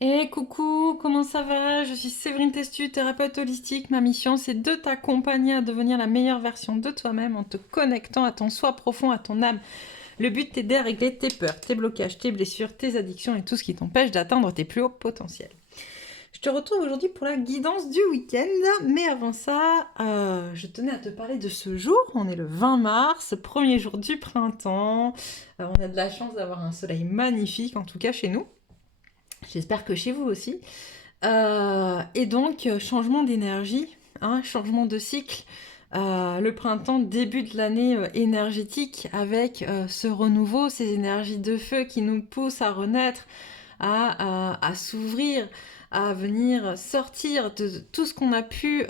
Et coucou, comment ça va? Je suis Séverine Testu, thérapeute holistique. Ma mission, c'est de t'accompagner à devenir la meilleure version de toi-même en te connectant à ton soi profond, à ton âme. Le but, c'est de régler tes peurs, tes blocages, tes blessures, tes addictions et tout ce qui t'empêche d'atteindre tes plus hauts potentiels. Je te retrouve aujourd'hui pour la guidance du week-end, mais avant ça, je tenais à te parler de ce jour. On est le 20 mars, premier jour du printemps. On a de la chance d'avoir un soleil magnifique, en tout cas chez nous. J'espère que chez vous aussi. Et donc, changement d'énergie, hein, changement de cycle. Le printemps, début de l'année énergétique avec ce renouveau, ces énergies de feu qui nous poussent à renaître, à s'ouvrir, à venir sortir de tout ce qu'on a pu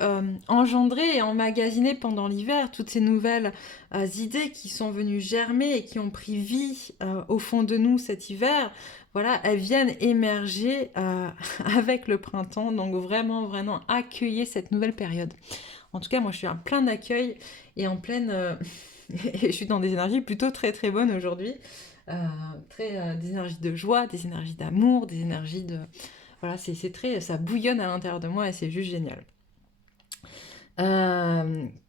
engendrer et emmagasiner pendant l'hiver, toutes ces nouvelles idées qui sont venues germer et qui ont pris vie au fond de nous cet hiver. Voilà, elles viennent émerger avec le printemps, donc vraiment, vraiment accueillir cette nouvelle période. En tout cas, moi, je suis en plein accueil et en pleine... et je suis dans des énergies plutôt très, très bonnes aujourd'hui. Des énergies de joie, des énergies d'amour, des énergies de... Voilà, c'est très... Ça bouillonne à l'intérieur de moi et c'est juste génial.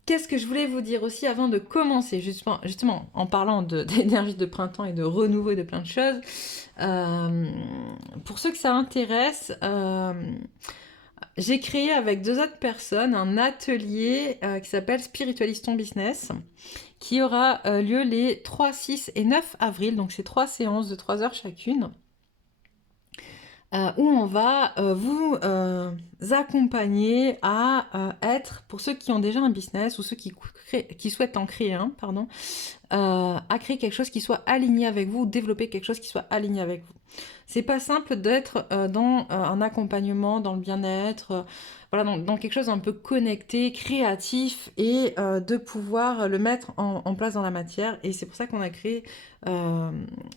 Qu'est-ce que je voulais vous dire aussi avant de commencer, justement en parlant d'énergie de printemps et de renouveau et de plein de choses. Euh, pour ceux que ça intéresse, j'ai créé avec deux autres personnes un atelier qui s'appelle Spiritualise ton business, qui aura lieu les 3, 6 et 9 avril. Donc c'est 3 séances de 3 heures chacune. Où on va vous accompagner à être, pour ceux qui ont déjà un business ou ceux qui souhaitent en créer un, pardon, à créer quelque chose qui soit aligné avec vous, ou développer quelque chose qui soit aligné avec vous. C'est pas simple d'être dans un accompagnement, dans le bien-être, voilà, dans quelque chose un peu connecté, créatif et de pouvoir le mettre en place dans la matière. Et c'est pour ça qu'on a créé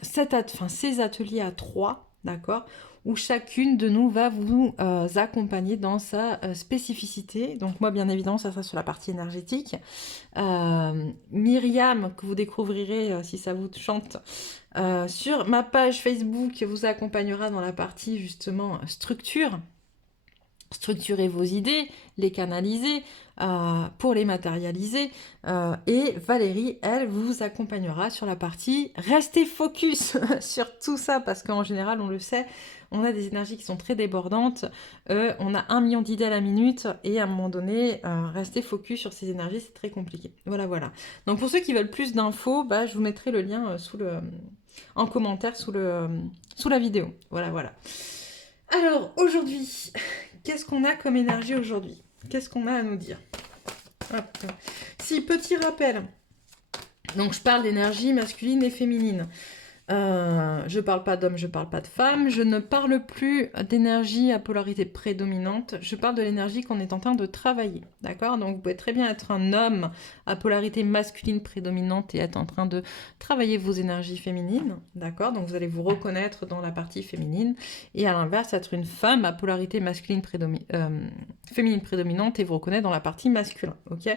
ces ateliers à trois, d'accord, où chacune de nous va vous accompagner dans sa spécificité. Donc moi, bien évidemment, ça sera sur la partie énergétique. Myriam, que vous découvrirez si ça vous chante, sur ma page Facebook, vous accompagnera dans la partie justement structure. Structurer vos idées, les canaliser pour les matérialiser. Et Valérie, elle, vous accompagnera sur la partie restez focus sur tout ça parce qu'en général, on le sait, on a des énergies qui sont très débordantes. On a 1 million d'idées à la minute et à un moment donné, rester focus sur ces énergies, c'est très compliqué. Voilà, voilà. Donc pour ceux qui veulent plus d'infos, bah, je vous mettrai le lien en commentaire sous la vidéo. Voilà, voilà. Alors aujourd'hui, qu'est-ce qu'on a comme énergie aujourd'hui? Qu'est-ce qu'on a à nous dire? Hop. Si, petit rappel. Donc je parle d'énergie masculine et féminine. Je parle pas d'homme, je parle pas de femme. Je ne parle plus d'énergie à polarité prédominante. Je parle de l'énergie qu'on est en train de travailler. D'accord? Donc vous pouvez très bien être un homme à polarité masculine prédominante et être en train de travailler vos énergies féminines. D'accord? Donc vous allez vous reconnaître dans la partie féminine. Et à l'inverse, être une femme à polarité féminine prédominante et vous reconnaître dans la partie masculine. Ok?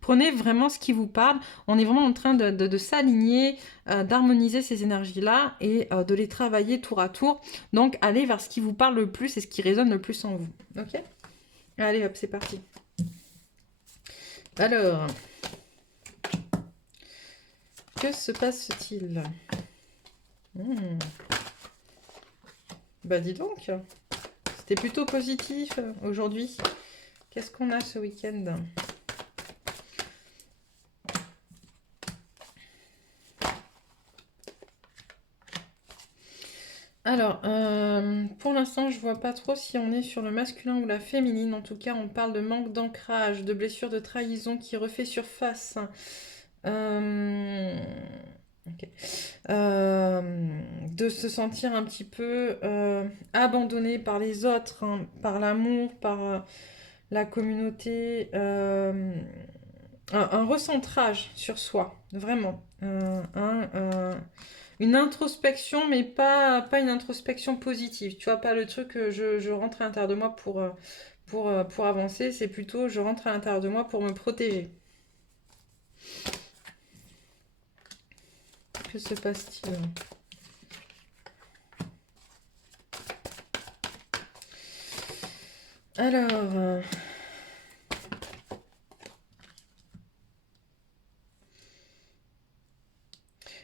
Prenez vraiment ce qui vous parle. On est vraiment en train de s'aligner, d'harmoniser ces énergies-là et de les travailler tour à tour. Donc, allez vers ce qui vous parle le plus et ce qui résonne le plus en vous. Ok? Allez, hop, c'est parti. Alors, que se passe-t-il? Bah, dis donc, c'était plutôt positif aujourd'hui. Qu'est-ce qu'on a ce week-end? Alors, pour l'instant, je vois pas trop si on est sur le masculin ou la féminine. En tout cas, on parle de manque d'ancrage, de blessure, de trahison qui refait surface. Ok. De se sentir un petit peu abandonné par les autres, hein, par l'amour, par la communauté. Un recentrage sur soi, vraiment. Une introspection, mais pas une introspection positive. Tu vois, pas le truc que je rentre à l'intérieur de moi pour avancer, c'est plutôt je rentre à l'intérieur de moi pour me protéger. Que se passe-t-il? Alors,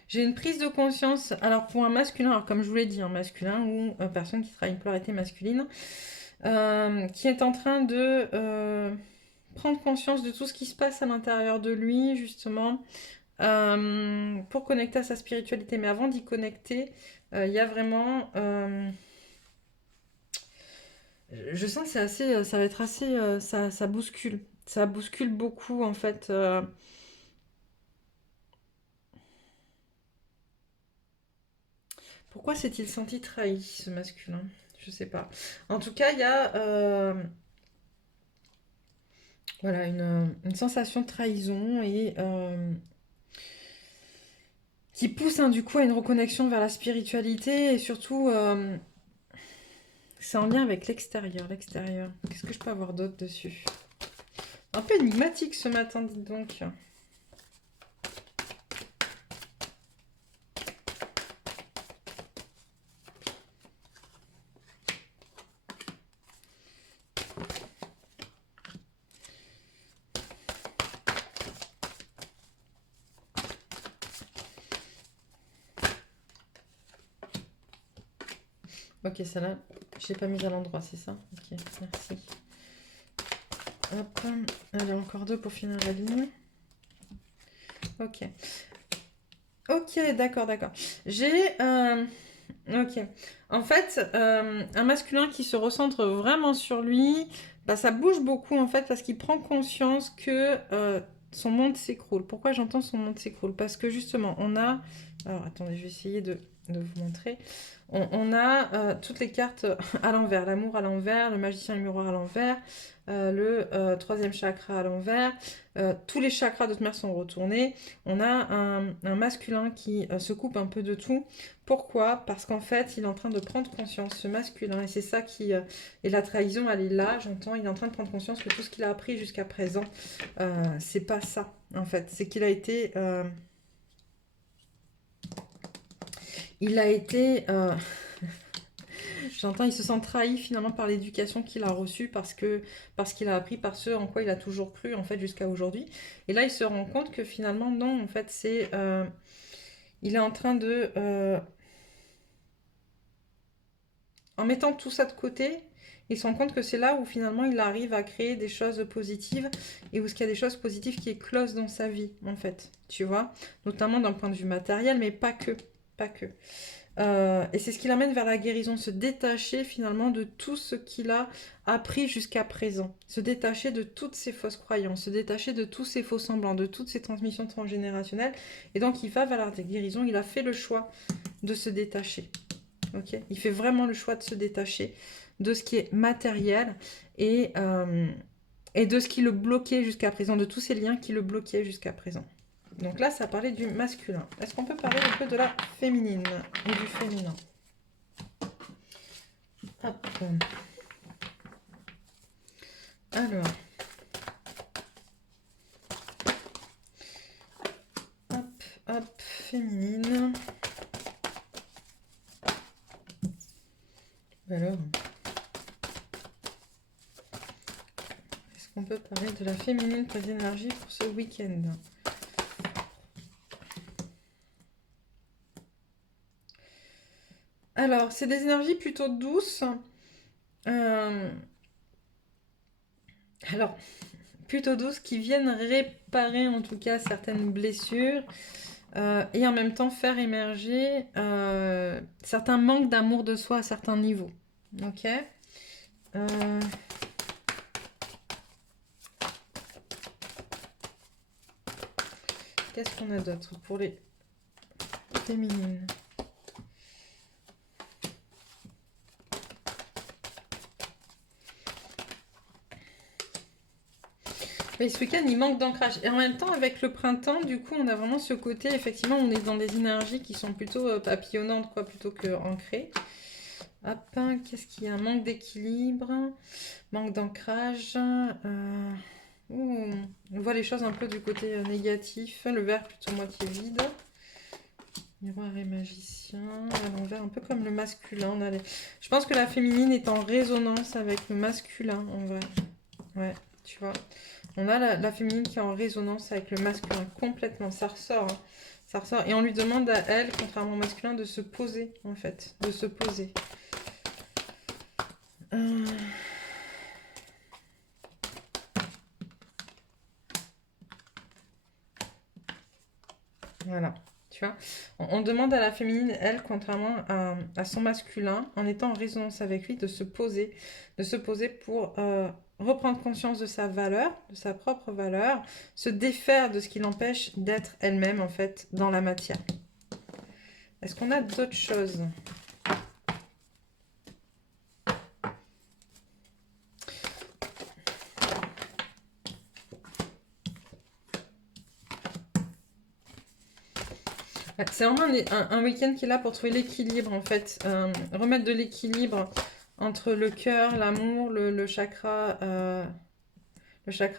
j'ai une prise de conscience. Alors, pour un masculin, alors comme je vous l'ai dit, un masculin ou une personne qui travaille une polarité masculine, qui est en train de prendre conscience de tout ce qui se passe à l'intérieur de lui, justement, pour connecter à sa spiritualité. Mais avant d'y connecter, il y a vraiment... je sens que c'est assez, ça va être assez... ça bouscule. Ça bouscule beaucoup, en fait. Pourquoi s'est-il senti trahi, ce masculin? Je sais pas. En tout cas, il y a voilà, une sensation de trahison et qui pousse du coup à une reconnexion vers la spiritualité et surtout c'est en lien avec l'extérieur. L'extérieur. Qu'est-ce que je peux avoir d'autre dessus? Un peu énigmatique ce matin, dites donc. Ok, celle-là, je l'ai pas mise à l'endroit, c'est ça? Ok, merci. Hop, allez, encore deux pour finir la ligne. Ok. Ok, d'accord, d'accord. J'ai... ok. En fait, un masculin qui se recentre vraiment sur lui, bah, ça bouge beaucoup en fait parce qu'il prend conscience que son monde s'écroule. Pourquoi j'entends son monde s'écroule? Parce que justement, on a... Alors attendez, je vais essayer de vous montrer. On a toutes les cartes à l'envers. L'amour à l'envers, le magicien et le miroir à l'envers, le troisième chakra à l'envers. Tous les chakras de toute manière sont retournés. On a un masculin qui se coupe un peu de tout. Pourquoi? Parce qu'en fait, il est en train de prendre conscience, ce masculin, et c'est ça qui... et la trahison, elle est là, j'entends, il est en train de prendre conscience que tout ce qu'il a appris jusqu'à présent, c'est pas ça, en fait. C'est qu'il a été... il a été... j'entends, il se sent trahi finalement par l'éducation qu'il a reçue parce qu'il a appris par ce en quoi il a toujours cru en fait jusqu'à aujourd'hui. Et là, il se rend compte que finalement, non, en fait, c'est... il est en train de... en mettant tout ça de côté, il se rend compte que c'est là où finalement il arrive à créer des choses positives et où il y a des choses positives qui éclosent dans sa vie, en fait, tu vois, notamment d'un point de vue matériel, mais pas que, pas que. Et c'est ce qui l'amène vers la guérison, se détacher finalement de tout ce qu'il a appris jusqu'à présent, se détacher de toutes ces fausses croyances, se détacher de tous ces faux semblants, de toutes ces transmissions transgénérationnelles. Et donc il va vers la guérison, il a fait le choix de se détacher. Okay, il fait vraiment le choix de se détacher de ce qui est matériel et, et de ce qui le bloquait jusqu'à présent, de tous ces liens qui le bloquaient jusqu'à présent. Donc là, ça parlait du masculin. Est-ce qu'on peut parler un peu de la féminine ou du féminin? Hop. Alors. Hop, hop, féminine. Alors. Est-ce qu'on peut parler de la féminine pour les énergies pour ce week-end? Alors, c'est des énergies plutôt douces. Alors, plutôt douces qui viennent réparer en tout cas certaines blessures et en même temps faire émerger certains manques d'amour de soi à certains niveaux. Ok. Qu'est-ce qu'on a d'autre pour les féminines? Et ce week-end, il manque d'ancrage. Et en même temps, avec le printemps, du coup, on a vraiment ce côté, effectivement, on est dans des énergies qui sont plutôt papillonnantes, quoi, plutôt que ancrées. Hop, qu'est-ce qu'il y a? Un manque d'équilibre, manque d'ancrage. On voit les choses un peu du côté négatif, le verre plutôt moitié vide. Miroir et magicien, à l'envers, un peu comme le masculin. Je pense que la féminine est en résonance avec le masculin, en vrai. Ouais, tu vois. On a la féminine qui est en résonance avec le masculin, complètement. Ça ressort, hein. Ça ressort. Et on lui demande à elle, contrairement au masculin, de se poser, en fait. De se poser. Euh, Voilà, tu vois. On demande à la féminine, elle, contrairement à son masculin, en étant en résonance avec lui, de se poser pour reprendre conscience de sa valeur, de sa propre valeur, se défaire de ce qui l'empêche d'être elle-même, en fait, dans la matière. Est-ce qu'on a d'autres choses? Ouais, c'est vraiment un week-end qui est là pour trouver l'équilibre, en fait. Remettre de l'équilibre entre le cœur, l'amour, le chakra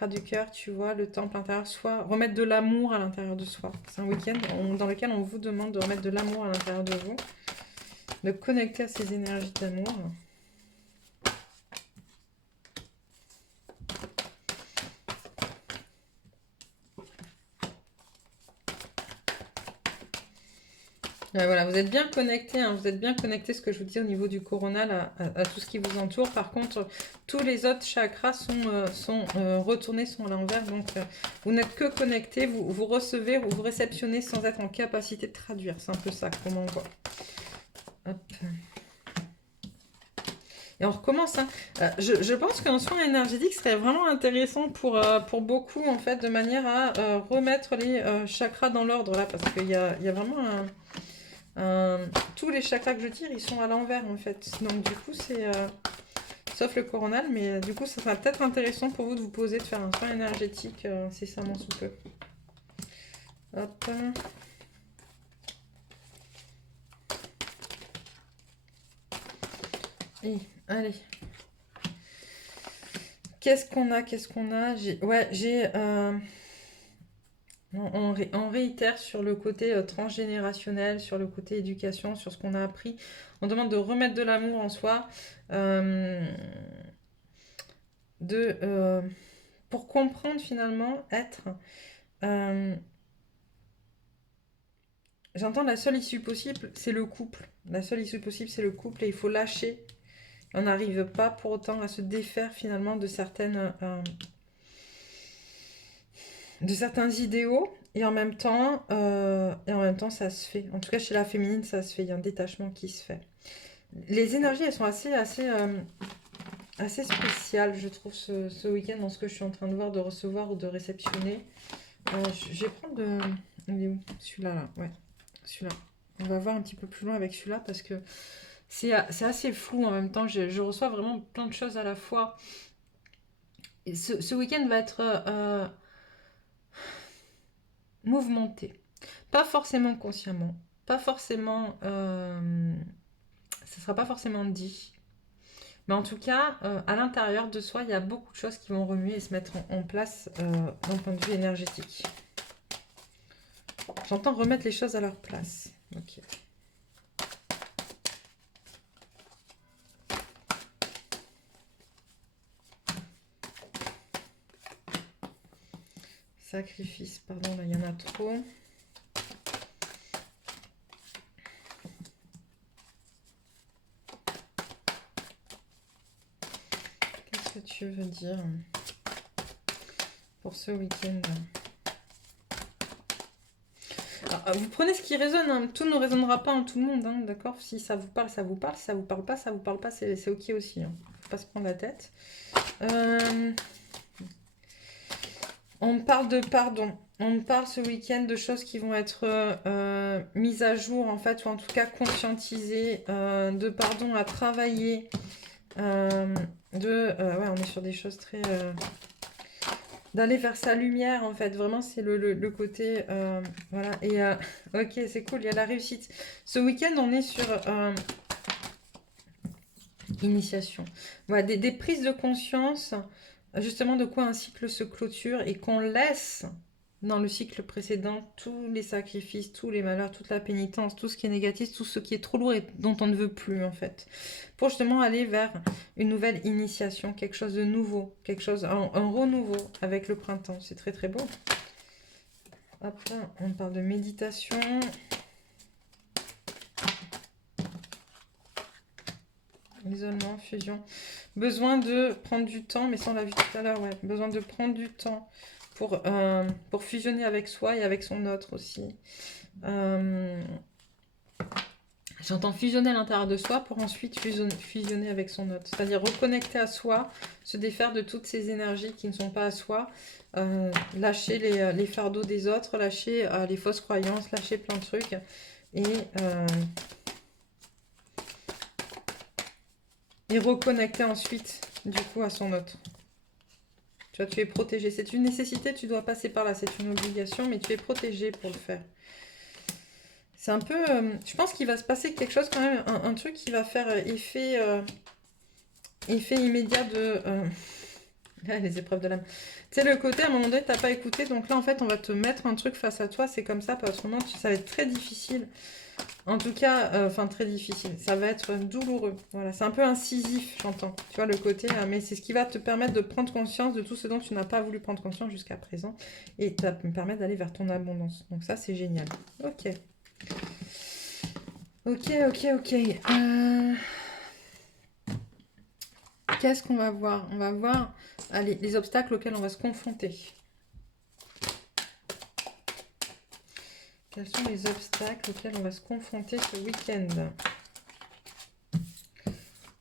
du cœur, tu vois, le temple intérieur, soit remettre de l'amour à l'intérieur de soi. C'est un week-end dans lequel on vous demande de remettre de l'amour à l'intérieur de vous, de connecter à ces énergies d'amour. Voilà, vous êtes bien connecté, hein, vous êtes bien connecté, ce que je vous dis au niveau du coronal, à tout ce qui vous entoure. Par contre, tous les autres chakras sont retournés, sont à l'envers. Donc, vous n'êtes que connecté, vous recevez ou vous réceptionnez sans être en capacité de traduire. C'est un peu ça, comment on voit. Hop. Et on recommence, hein. Je pense qu'un soin énergétique serait vraiment intéressant pour beaucoup, en fait, de manière à remettre les chakras dans l'ordre, là, parce qu'il y a vraiment tous les chakras que je tire, ils sont à l'envers, en fait. Donc, du coup, c'est... sauf le coronal, mais du coup, ça sera peut-être intéressant pour vous de vous poser, de faire un soin énergétique incessamment sous peu. Hop. Et, allez. Qu'est-ce qu'on a? Qu'est-ce qu'on a? On réitère sur le côté transgénérationnel, sur le côté éducation, sur ce qu'on a appris. On demande de remettre de l'amour en soi, euh, pour comprendre finalement, être. euh, J'entends la seule issue possible, c'est le couple. La seule issue possible, c'est le couple et il faut lâcher. On n'arrive pas pour autant à se défaire finalement de certains idéaux et en même temps ça se fait. En tout cas chez la féminine ça se fait, il y a un détachement qui se fait. Les énergies elles sont assez spéciales je trouve ce week-end dans ce que je suis en train de voir, de recevoir ou de réceptionner. Je vais prendre il est où? Celui-là là, ouais, celui-là. On va voir un petit peu plus loin avec celui-là parce que c'est assez flou en même temps. Je reçois vraiment plein de choses à la fois. Et ce week-end va être mouvementé. Pas forcément consciemment. Pas forcément... ça sera pas forcément dit. Mais en tout cas, à l'intérieur de soi, il y a beaucoup de choses qui vont remuer et se mettre en place d'un point de vue énergétique. J'entends remettre les choses à leur place. Ok. Sacrifice, pardon, là il y en a trop. Qu'est-ce que tu veux dire pour ce week-end? Alors, vous prenez ce qui résonne, hein. Tout ne résonnera pas en tout le monde, hein, d'accord? Si ça vous parle, ça vous parle. Si ça vous parle pas, ça vous parle pas, c'est ok aussi. Hein. Faut pas se prendre la tête. On parle de pardon. On parle ce week-end de choses qui vont être mises à jour, en fait, ou en tout cas conscientisées, de pardon à travailler. Ouais, on est sur des choses très... d'aller vers sa lumière, en fait. Vraiment, c'est le côté... voilà. Et ok, c'est cool, il y a la réussite. Ce week-end, on est sur... initiation. Voilà, des prises de conscience, justement, de quoi un cycle se clôture et qu'on laisse dans le cycle précédent, tous les sacrifices, tous les malheurs, toute la pénitence, tout ce qui est négatif, tout ce qui est trop lourd et dont on ne veut plus en fait. Pour justement aller vers une nouvelle initiation, quelque chose de nouveau, quelque chose, un renouveau avec le printemps. C'est très très beau. Après, on parle de méditation. Isolement, fusion. Besoin de prendre du temps, mais ça on l'a vu tout à l'heure, ouais. Besoin de prendre du temps pour fusionner avec soi et avec son autre aussi. J'entends fusionner à l'intérieur de soi pour ensuite fusionner avec son autre. C'est-à-dire reconnecter à soi, se défaire de toutes ces énergies qui ne sont pas à soi, lâcher les fardeaux des autres, lâcher les fausses croyances, lâcher plein de trucs. Et reconnecter ensuite, du coup, à son autre. Tu vois, tu es protégé. C'est une nécessité, tu dois passer par là. C'est une obligation, mais tu es protégé pour le faire. C'est un peu... je pense qu'il va se passer quelque chose quand même, un truc qui va faire effet immédiat de... les épreuves de l'âme. Tu sais, le côté, à un moment donné, t'as pas écouté. Donc là, en fait, on va te mettre un truc face à toi. C'est comme ça, parce que ça va être très difficile. En tout cas, enfin très difficile. Ça va être douloureux. Voilà, c'est un peu incisif, j'entends. Tu vois le côté, mais c'est ce qui va te permettre de prendre conscience de tout ce dont tu n'as pas voulu prendre conscience jusqu'à présent. Et ça va me permettre d'aller vers ton abondance. Donc ça, c'est génial. Ok. Ok. Qu'est-ce qu'on va voir? On va voir allez, les obstacles auxquels on va se confronter. Quels sont les obstacles auxquels on va se confronter ce week-end?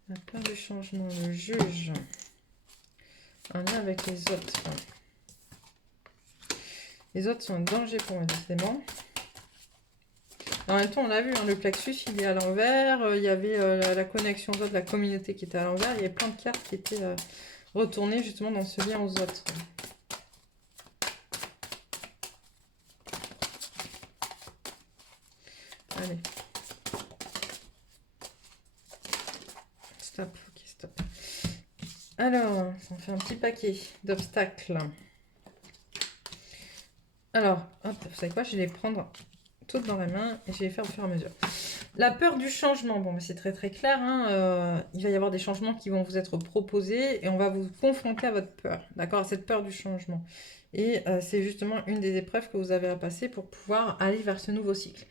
La peur du changement, le juge. Un lien avec les autres. Les autres sont un danger pour moi, décidément. En même temps, on l'a vu, hein, le plexus, il est à l'envers. Il y avait la connexion aux autres, la communauté qui était à l'envers. Il y avait plein de cartes qui étaient retournées justement dans ce lien aux autres. Allez. Stop, ok, stop. Alors, on fait un petit paquet d'obstacles. Alors, hop, vous savez quoi, je vais les prendre toutes dans la main et je vais les faire au fur et à mesure. La peur du changement, bon, c'est très très clair, hein, il va y avoir des changements qui vont vous être proposés et on va vous confronter à votre peur, d'accord, à cette peur du changement. Et c'est justement une des épreuves que vous avez à passer pour pouvoir aller vers ce nouveau cycle.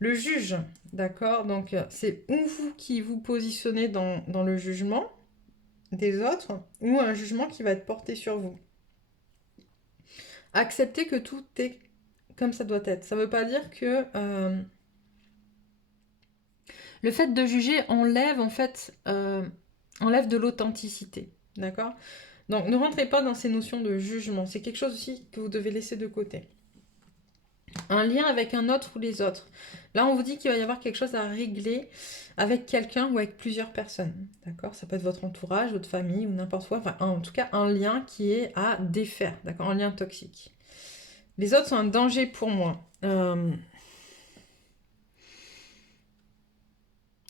Le juge, d'accord, donc c'est ou vous qui vous positionnez dans le jugement des autres ou un jugement qui va être porté sur vous. Acceptez que tout est comme ça doit être. Ça ne veut pas dire que le fait de juger enlève en fait enlève de l'authenticité, d'accord? Donc ne rentrez pas dans ces notions de jugement. C'est quelque chose aussi que vous devez laisser de côté. Un lien avec un autre ou les autres. Là, on vous dit qu'il va y avoir quelque chose à régler avec quelqu'un ou avec plusieurs personnes. D'accord? Ça peut être votre entourage, votre famille ou n'importe quoi. Enfin, en tout cas, un lien qui est à défaire. D'accord? Un lien toxique. Les autres sont un danger pour moi. On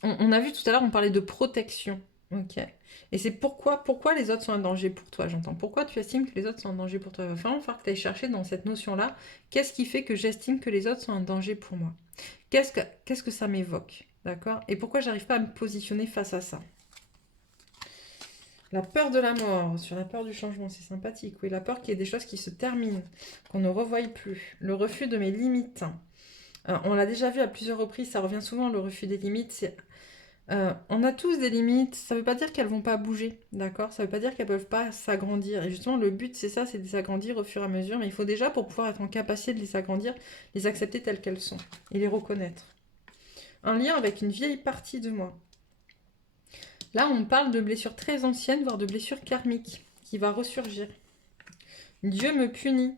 a vu tout à l'heure, on parlait de protection. Ok. Et c'est pourquoi les autres sont un danger pour toi, j'entends. Pourquoi tu estimes que les autres sont un danger pour toi? Il va vraiment falloir que tu ailles chercher dans cette notion-là. Qu'est-ce qui fait que j'estime que les autres sont un danger pour moi? Qu'est-ce que ça m'évoque? D'accord? Et pourquoi j'arrive pas à me positionner face à ça? La peur de la mort, sur la peur du changement, c'est sympathique. Oui, la peur qu'il y ait des choses qui se terminent, qu'on ne revoie plus. Le refus de mes limites. On l'a déjà vu à plusieurs reprises, ça revient souvent, le refus des limites. On a tous des limites, ça ne veut pas dire qu'elles vont pas bouger, d'accord? Ça ne veut pas dire qu'elles ne peuvent pas s'agrandir. Et justement, le but, c'est ça, c'est de s'agrandir au fur et à mesure. Mais il faut déjà, pour pouvoir être en capacité de les agrandir, les accepter telles qu'elles sont et les reconnaître. Un lien avec une vieille partie de moi. Là, on parle de blessures très anciennes, voire de blessures karmiques, qui va ressurgir. Dieu me punit.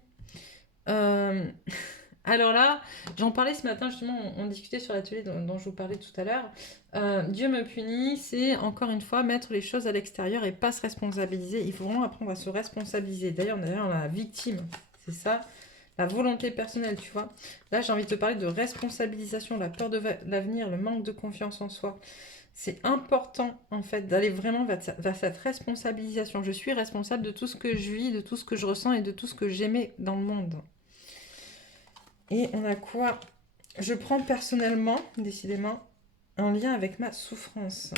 Alors là, j'en parlais ce matin, justement, on discutait sur l'atelier dont je vous parlais tout à l'heure. Dieu me punit, c'est encore une fois mettre les choses à l'extérieur et pas se responsabiliser. Il faut vraiment apprendre à se responsabiliser. D'ailleurs, on a la victime, c'est ça, la volonté personnelle, tu vois. Là, j'ai envie de te parler de responsabilisation, la peur de l'avenir, le manque de confiance en soi. C'est important, en fait, d'aller vraiment vers cette responsabilisation. Je suis responsable de tout ce que je vis, de tout ce que je ressens et de tout ce que j'aimais dans le monde. Et on a quoi? Je prends personnellement, décidément, en lien avec ma souffrance.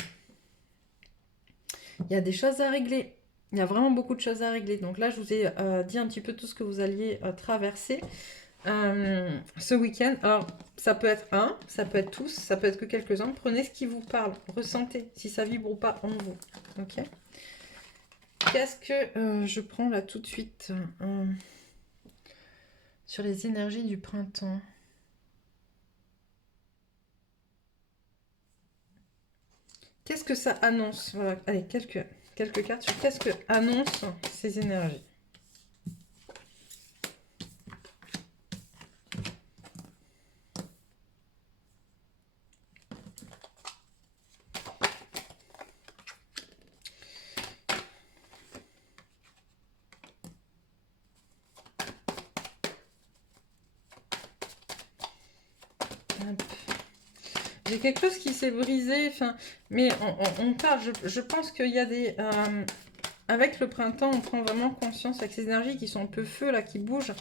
Il y a des choses à régler. Il y a vraiment beaucoup de choses à régler. Donc là, je vous ai dit un petit peu tout ce que vous alliez traverser ce week-end. Alors, ça peut être un, ça peut être tous, ça peut être que quelques-uns. Prenez ce qui vous parle, ressentez si ça vibre ou pas en vous. Ok? Qu'est-ce que je prends là tout de suite sur les énergies du printemps? Qu'est-ce que ça annonce? Voilà, allez, quelques cartes sur qu'est-ce que annoncent ces énergies. Hop. J'ai quelque chose qui s'est brisé, enfin, mais on parle, je pense qu'il y a des... avec le printemps, on prend vraiment conscience, avec ces énergies qui sont un peu feu, là, qui bougent,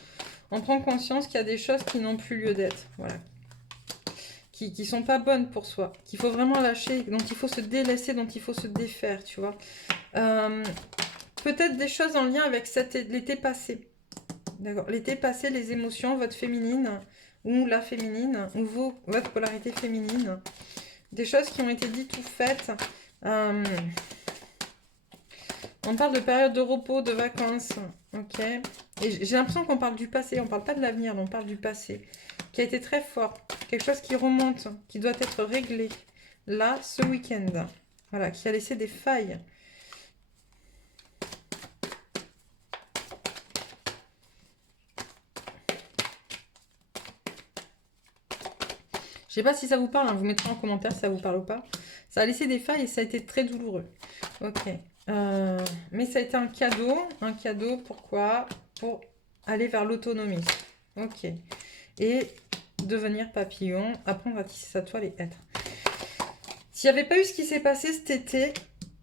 on prend conscience qu'il y a des choses qui n'ont plus lieu d'être, voilà. Qui sont pas bonnes pour soi, qu'il faut vraiment lâcher, dont il faut se délaisser, dont il faut se défaire, tu vois. Peut-être des choses en lien avec l'été passé. D'accord. L'été passé, les émotions, votre féminine, ou la féminine, ou votre polarité féminine. Des choses qui ont été dites ou faites. On parle de période de repos, de vacances. Ok. Et j'ai l'impression qu'on parle du passé. On parle pas de l'avenir, mais on parle du passé. Qui a été très fort. Quelque chose qui remonte, qui doit être réglé. Là, ce week-end. Voilà, qui a laissé des failles. Je sais pas si ça vous parle, hein, vous mettrez en commentaire si ça vous parle ou pas. Ça a laissé des failles et ça a été très douloureux. Ok. Mais ça a été un cadeau. Un cadeau, pourquoi? Pour aller vers l'autonomie. Ok. Et devenir papillon, apprendre à tisser sa toile et être. S'il n'y avait pas eu ce qui s'est passé cet été,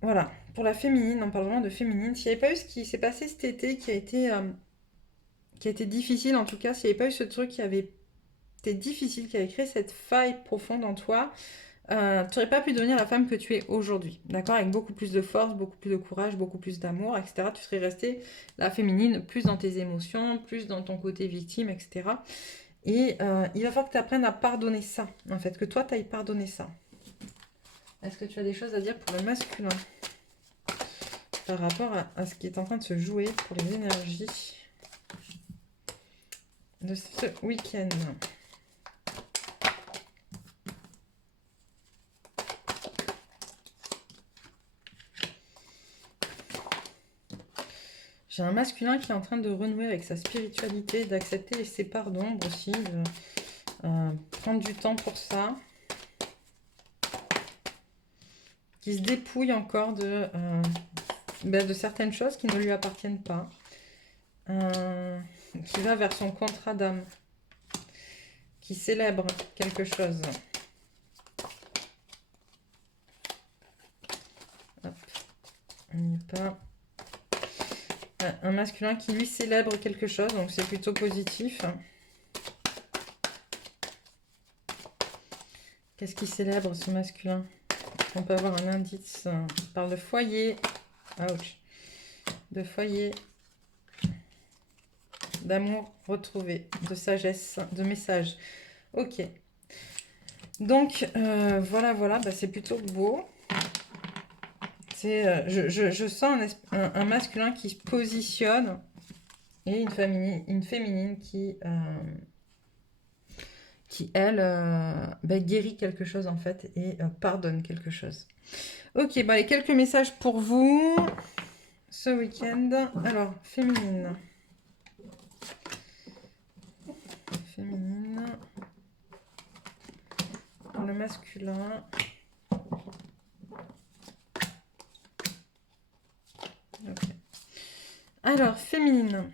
voilà, pour la féminine, on parle vraiment de féminine, s'il n'y avait pas eu ce qui s'est passé cet été qui a été difficile, en tout cas, s'il n'y avait pas eu ce truc qui avait été difficile, qui avait créé cette faille profonde en toi, tu n'aurais pas pu devenir la femme que tu es aujourd'hui, d'accord? Avec beaucoup plus de force, beaucoup plus de courage, beaucoup plus d'amour, etc. Tu serais restée la féminine plus dans tes émotions, plus dans ton côté victime, etc. Et il va falloir que tu apprennes à pardonner ça, en fait, que toi, tu ailles pardonner ça. Est-ce que tu as des choses à dire pour le masculin par rapport à ce qui est en train de se jouer pour les énergies de ce week-end? J'ai un masculin qui est en train de renouer avec sa spiritualité, d'accepter ses parts d'ombre aussi, de prendre du temps pour ça. Qui se dépouille encore de certaines choses qui ne lui appartiennent pas. Qui va vers son contrat d'âme. Qui célèbre quelque chose. Hop. On n'y est pas. Un masculin qui lui célèbre quelque chose, donc c'est plutôt positif. Qu'est-ce qui célèbre ce masculin? On peut avoir un indice. On parle de foyer. Ouch. De foyer. D'amour retrouvé. De sagesse. De message. Ok. Donc, voilà. Bah, c'est plutôt beau. Je sens un masculin qui se positionne et une féminine qui elle, guérit quelque chose en fait et pardonne quelque chose. Ok, bah, les quelques messages pour vous ce week-end. Alors, féminine. Féminine. Le masculin. Okay. Alors, féminine.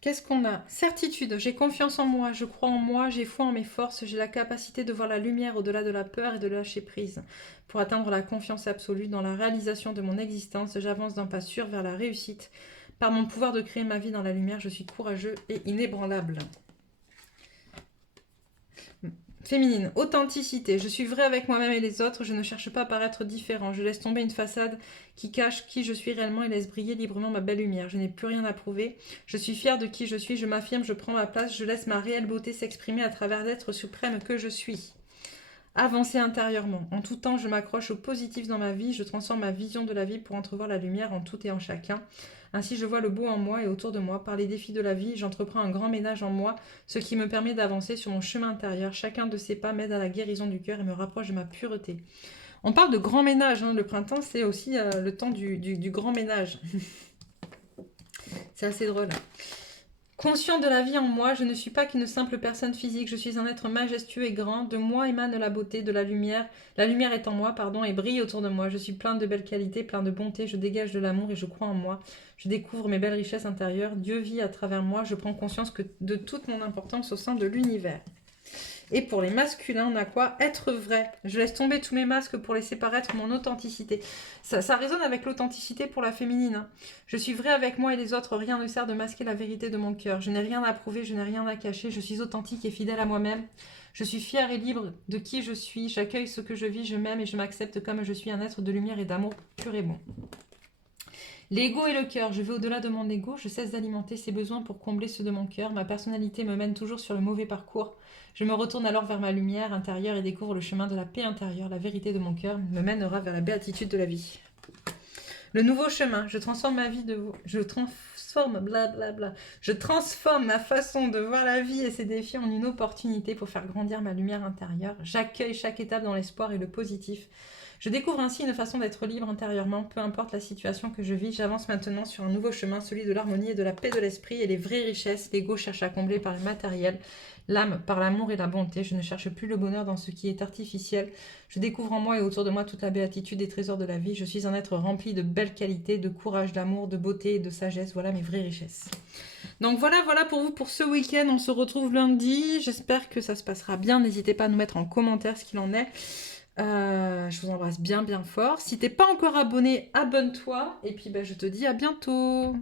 Qu'est-ce qu'on a? Certitude, j'ai confiance en moi, je crois en moi, j'ai foi en mes forces, j'ai la capacité de voir la lumière au-delà de la peur et de lâcher prise. Pour atteindre la confiance absolue dans la réalisation de mon existence, j'avance d'un pas sûr vers la réussite. Par mon pouvoir de créer ma vie dans la lumière, je suis courageux et inébranlable. Féminine, authenticité. Je suis vraie avec moi-même et les autres. Je ne cherche pas à paraître différent. Je laisse tomber une façade qui cache qui je suis réellement et laisse briller librement ma belle lumière. Je n'ai plus rien à prouver. Je suis fière de qui je suis. Je m'affirme, je prends ma place. Je laisse ma réelle beauté s'exprimer à travers l'être suprême que je suis. Avancer intérieurement. En tout temps, je m'accroche au positif dans ma vie. Je transforme ma vision de la vie pour entrevoir la lumière en tout et en chacun. Ainsi, je vois le beau en moi et autour de moi. Par les défis de la vie, j'entreprends un grand ménage en moi, ce qui me permet d'avancer sur mon chemin intérieur. Chacun de ces pas m'aide à la guérison du cœur et me rapproche de ma pureté. On parle de grand ménage, hein. Le printemps, c'est aussi le temps du grand ménage. C'est assez drôle. Conscient de la vie en moi, je ne suis pas qu'une simple personne physique, je suis un être majestueux et grand. De moi émane la beauté, de la lumière. La lumière est en moi, et brille autour de moi. Je suis plein de belles qualités, plein de bonté, je dégage de l'amour et je crois en moi. Je découvre mes belles richesses intérieures. Dieu vit à travers moi, je prends conscience de toute mon importance au sein de l'univers. Et pour les masculins, on a quoi? Être vrai. Je laisse tomber tous mes masques pour laisser paraître mon authenticité. Ça résonne avec l'authenticité pour la féminine. Hein. Je suis vrai avec moi et les autres. Rien ne sert de masquer la vérité de mon cœur. Je n'ai rien à prouver, je n'ai rien à cacher. Je suis authentique et fidèle à moi-même. Je suis fière et libre de qui je suis. J'accueille ce que je vis, je m'aime et je m'accepte comme je suis, un être de lumière et d'amour pur et bon. L'ego et le cœur, je vais au-delà de mon ego, je cesse d'alimenter ses besoins pour combler ceux de mon cœur. Ma personnalité me mène toujours sur le mauvais parcours. Je me retourne alors vers ma lumière intérieure et découvre le chemin de la paix intérieure. La vérité de mon cœur me mènera vers la béatitude de la vie. Le nouveau chemin, je transforme ma vie de... Je transforme, blablabla. Je transforme ma façon de voir la vie et ses défis en une opportunité pour faire grandir ma lumière intérieure. J'accueille chaque étape dans l'espoir et le positif. Je découvre ainsi une façon d'être libre intérieurement, peu importe la situation que je vis. J'avance maintenant sur un nouveau chemin, celui de l'harmonie et de la paix de l'esprit et les vraies richesses. L'ego cherche à combler par le matériel, l'âme par l'amour et la bonté. Je ne cherche plus le bonheur dans ce qui est artificiel. Je découvre en moi et autour de moi toute la béatitude des trésors de la vie. Je suis un être rempli de belles qualités, de courage, d'amour, de beauté et de sagesse. Voilà mes vraies richesses. Donc voilà pour vous pour ce week-end. On se retrouve lundi. J'espère que ça se passera bien. N'hésitez pas à nous mettre en commentaire ce qu'il en est. Je vous embrasse bien fort. Si t'es pas encore abonné, abonne-toi. Et puis je te dis à bientôt.